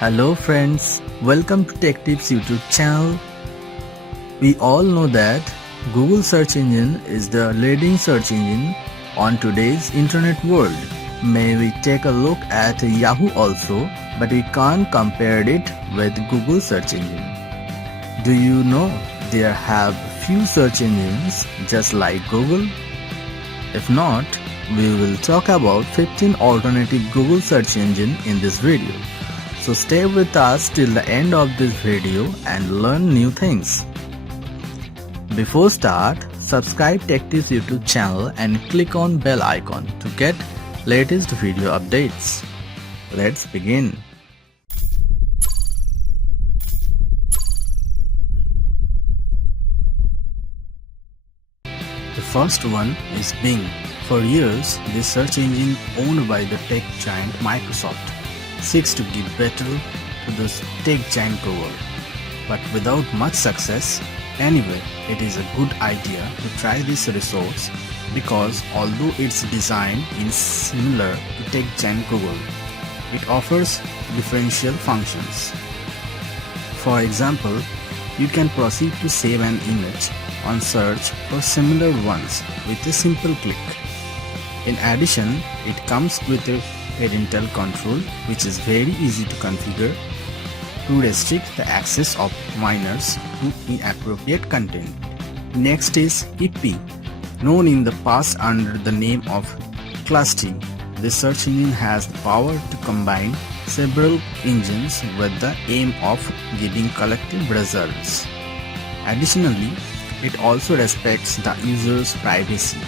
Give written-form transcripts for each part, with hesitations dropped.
Hello friends, welcome to Tech Tips YouTube channel. We all know that Google search engine is the leading search engine on today's internet world. May we take a look at Yahoo also, but we can't compare it with Google search engine. Do you know there have few search engines just like Google? If not, we will talk about 15 alternative Google search engine in this video. So stay with us till the end of this video and learn new things. Before start, subscribe Tech Tips YouTube channel and click on bell icon to get latest video updates. Let's begin. The first one is Bing. For years, this search engine owned by the tech giant Microsoft seeks to give battle to the tech giant Google, but without much success. Anyway, it is a good idea to try this resource because although its design is similar to tech giant Google, it offers differential functions. For example, you can proceed to save an image on search for similar ones with a simple click. In addition, it comes with a parental control which is very easy to configure to restrict the access of minors to inappropriate content. Next is Yippee. Known in the past under the name of Clusty, this search engine has the power to combine several engines with the aim of giving collective results. Additionally, it also respects the user's privacy,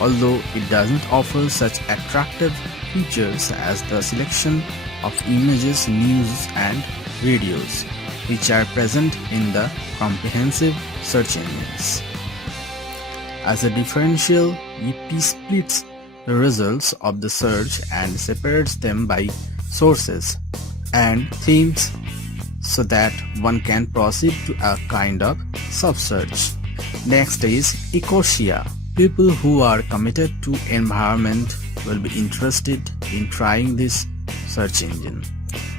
although it doesn't offer such attractive features as the selection of images, news and videos which are present in the comprehensive search engines. As a differential, Yippee splits the results of the search and separates them by sources and themes so that one can proceed to a kind of sub-search. Next is Ecosia. People who are committed to environment will be interested in trying this search engine,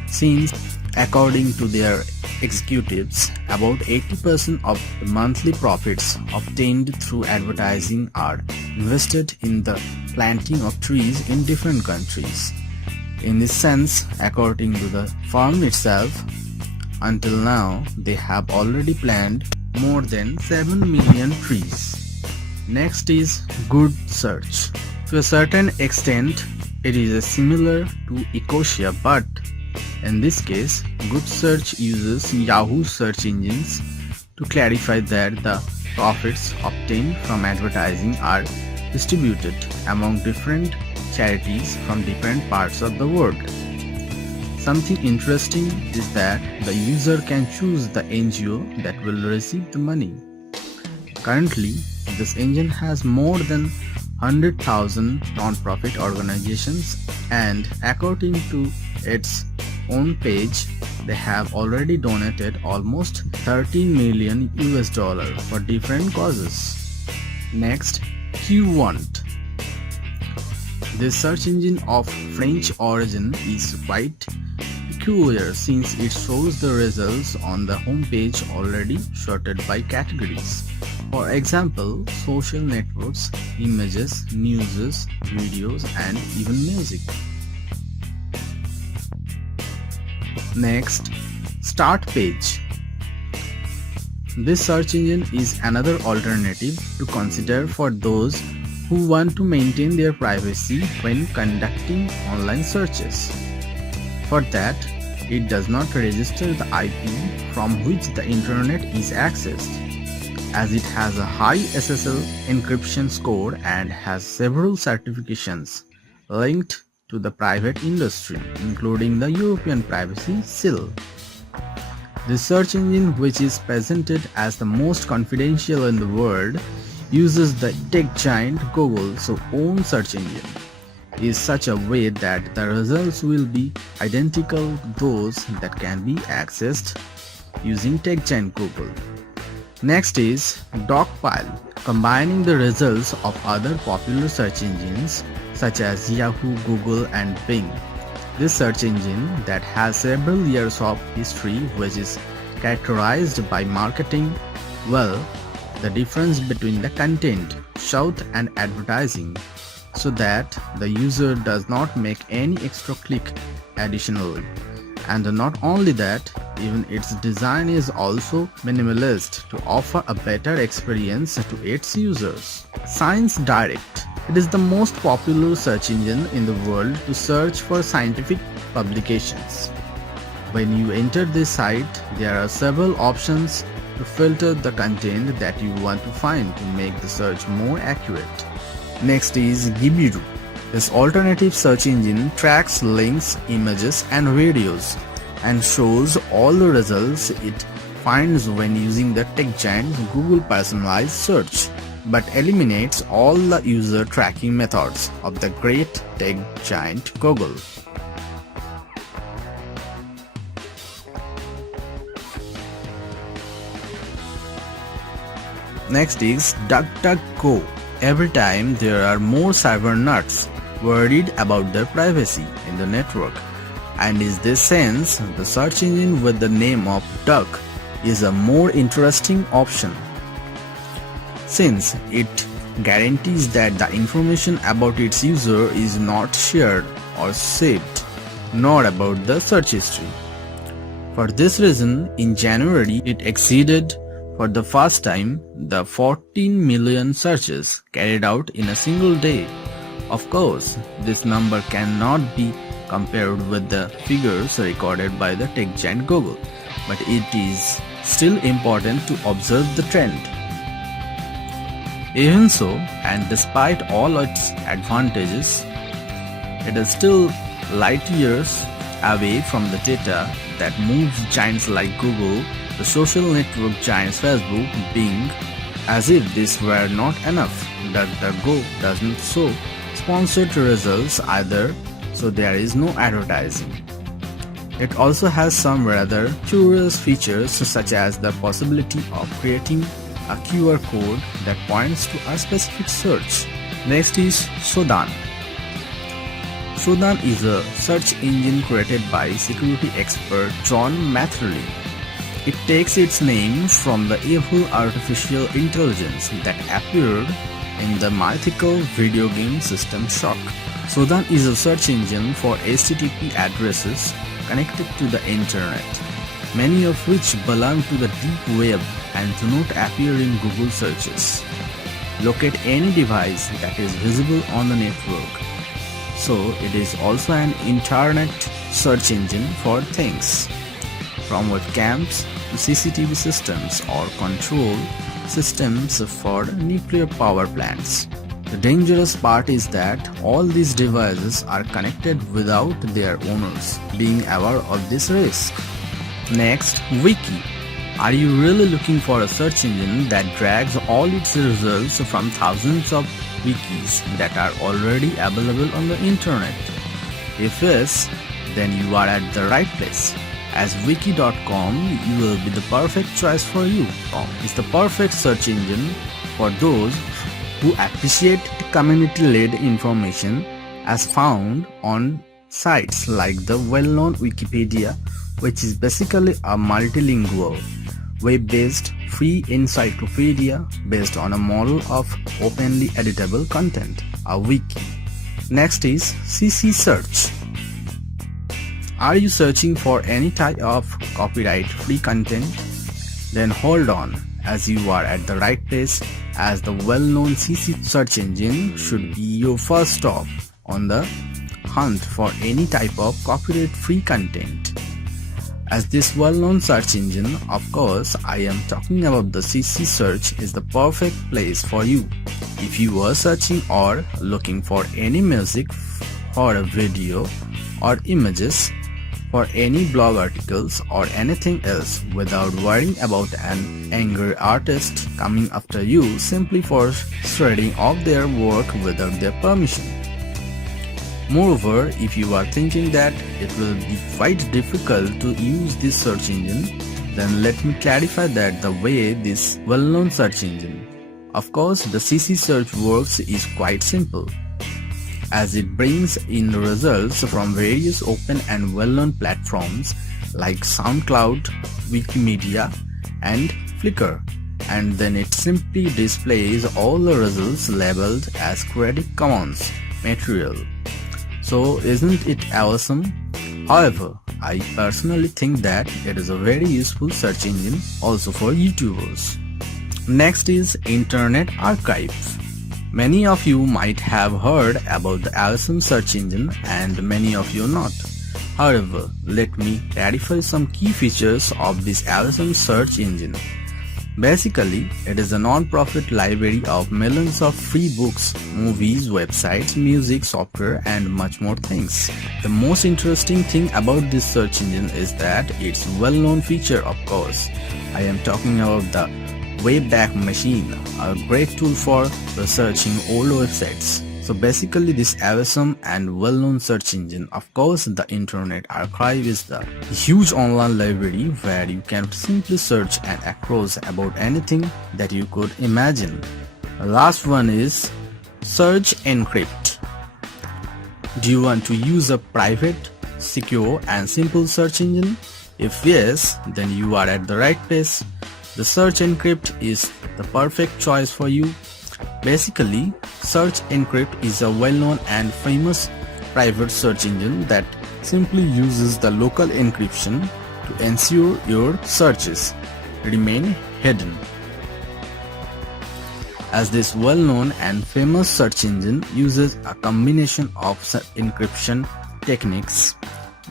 since according to their executives, about 80% of the monthly profits obtained through advertising are invested in the planting of trees in different countries. In this sense, according to the firm itself, until now they have already planted more than 7 million trees. Next is Good Search. To a certain extent, it is similar to Ecosia, but in this case, Good Search uses Yahoo search engines to clarify that the profits obtained from advertising are distributed among different charities from different parts of the world. Something interesting is that the user can choose the NGO that will receive the money. Currently, this engine has more than 100,000 non-profit organizations, and according to its own page, they have already donated almost 13 million US dollars for different causes. Next, QWant. This search engine of French origin is quite peculiar since it shows the results on the home page already sorted by categories. For example, social networks, images, news, videos and even music. Next, Start Page. This search engine is another alternative to consider for those who want to maintain their privacy when conducting online searches. For that, it does not register the IP from which the internet is accessed, as it has a high SSL encryption score and has several certifications linked to the private industry, including the European Privacy Seal. This search engine, which is presented as the most confidential in the world, uses the tech giant Google's own search engine in such a way that the results will be identical to those that can be accessed using tech giant Google. Next is Dogpile, combining the results of other popular search engines such as Yahoo, Google and Bing. This search engine that has several years of history, which is characterized by marketing well the difference between the content shout and advertising, so that the user does not make any extra click additionally. And not only that, even its design is also minimalist to offer a better experience to its users. Science Direct. It is the most popular search engine in the world to search for scientific publications. When you enter this site, there are several options to filter the content that you want to find to make the search more accurate. Next is Gibiru. This alternative search engine tracks links, images and videos and shows all the results it finds when using the tech giant Google personalized search, but eliminates all the user tracking methods of the great tech giant Google. Next is DuckDuckGo. Every time there are more cyber nuts worried about their privacy in the network, and in this sense, the search engine with the name of Duck is a more interesting option, since it guarantees that the information about its user is not shared or saved, nor about the search history. For this reason, in January, it exceeded for the first time the 14 million searches carried out in a single day. Of course, this number cannot be compared with the figures recorded by the tech giant Google, but it is still important to observe the trend. Even so, and despite all its advantages, it is still light years away from the data that moves giants like Google, the social network giants Facebook, Bing. As if this were not enough, DuckDuckGo doesn't show sponsored results either, so there is no advertising. It also has some rather curious features, such as the possibility of creating a QR code that points to a specific search. Next is Shodan. Shodan is a search engine created by security expert John Matherly. It takes its name from the evil artificial intelligence that appeared in the mythical video game system Shock. Shodan is a search engine for HTTP addresses connected to the internet, many of which belong to the deep web and do not appear in Google searches. Locate any device that is visible on the network. So it is also an internet search engine for things, from webcams to CCTV systems or control systems for nuclear power plants. The dangerous part is that all these devices are connected without their owners being aware of this risk. Next, Wiki. Are you really looking for a search engine that drags all its results from thousands of wikis that are already available on the internet? If yes, then you are at the right place, as wiki.com will be the perfect choice for you. It's the perfect search engine for those who appreciate community-led information as found on sites like the well-known Wikipedia, which is basically a multilingual, web-based free encyclopedia based on a model of openly editable content, a wiki. Next is CC Search. Are you searching for any type of copyright-free content? Then hold on, as you are at the right place, as the well-known CC search engine should be your first stop on the hunt for any type of copyright-free content. As this well-known search engine, of course, I am talking about the CC Search, is the perfect place for you if you are searching or looking for any music, or a video, or images, for any blog articles or anything else, without worrying about an angry artist coming after you simply for shredding off their work without their permission. Moreover, if you are thinking that it will be quite difficult to use this search engine, then let me clarify that the way this well-known search engine, of course the CC Search works, is quite simple. as it brings in results from various open and well-known platforms like SoundCloud, Wikimedia, and Flickr, and then it simply displays all the results labeled as Creative Commons material. So isn't it awesome? However, I personally think that it is a very useful search engine also for YouTubers. Next is Internet Archive. Many of you might have heard about the awesome search engine and many of you not. However, let me clarify some key features of this awesome search engine. Basically, it is a non-profit library of millions of free books, movies, websites, music, software, and much more things. The most interesting thing about this search engine is that its well-known feature, of course. I am talking about the Wayback Machine, a great tool for researching old websites. So basically this awesome and well-known search engine, of course the Internet Archive, is the huge online library where you can simply search and across about anything that you could imagine. The last one is Search Encrypt. Do you want to use a private, secure and simple search engine? If yes, then you are at the right place. The Search Encrypt is the perfect choice for you. Basically, Search Encrypt is a well-known and famous private search engine that simply uses the local encryption to ensure your searches remain hidden. As this well-known and famous search engine uses a combination of encryption techniques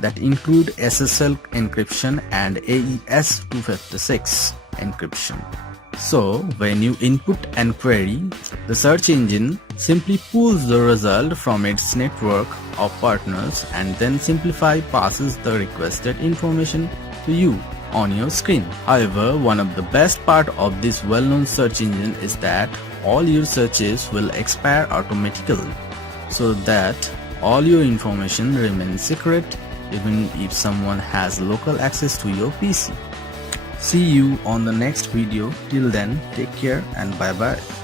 that include SSL encryption and AES-256 encryption. So, when you input and query, the search engine simply pulls the result from its network of partners and then passes the requested information to you on your screen. However, one of the best part of this well-known search engine is that all your searches will expire automatically, so that all your information remains secret even if someone has local access to your PC. See you on the next video. Till then, take care and bye bye.